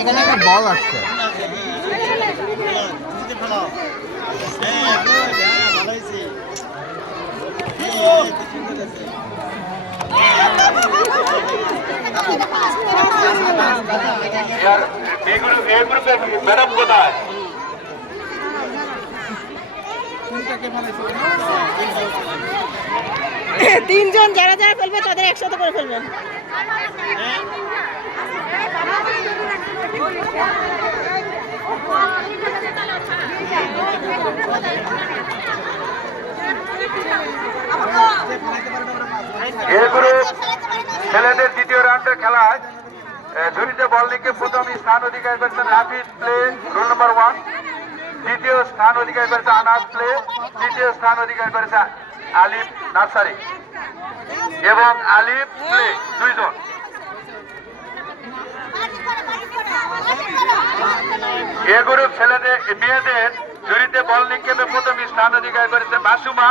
এখানে একটা বল আসছে। ম্যাডাম কোথায়? তিনজন যারা যারা ফেলবে তাদের একসাথে করে ফেলবেন। ছেলেদের দ্বিতীয় রাউন্ডের খেলায় ঝুড়িতে বল নিয়ে প্রথম স্থান অধিকার করেছেন রাফিদ প্লে রোল নম্বর 1, দ্বিতীয় স্থান অধিকার করেছে আনাস প্লে, তৃতীয় স্থান অধিকার করেছে আলিফ নার্সারি এবং আলিফ প্লে 2 জন। এ গ্রুপ ছেলেদের মেয়েদের ঝুড়িতে বল নিক্ষেপে প্রথম স্থান অধিকার করেছে মাসুমা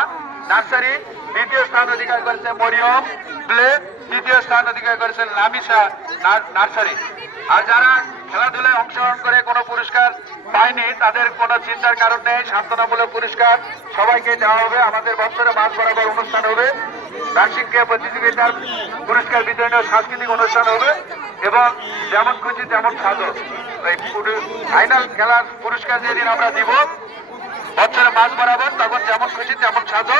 নার্সারি, দ্বিতীয় স্থান অধিকার করেছে মরিয়ম প্লে, তৃতীয় স্থান অধিকার করেছেন লামিসা নার্সারি। আর যারা খেলাধুলায় অংশগ্রহণ করে কোনো পুরস্কার পায়নি তাদের কোনো চিন্তার কারণ নেই, সান্ত্বনামূলক পুরস্কার সবাইকে দেওয়া হবে। আমাদের বছরে মাঝ বরাবর অনুষ্ঠান হবে, বার্ষিক প্রতিযোগিতার পুরস্কার বিতরণী সাংস্কৃতিক অনুষ্ঠান হবে এবং যেমন খুশি তেমন সাজো। ফাইনাল খেলার পুরস্কার যেদিন আমরা দিব বছরে মাঝ বরাবর, তখন যেমন খুশি তেমন সাজো।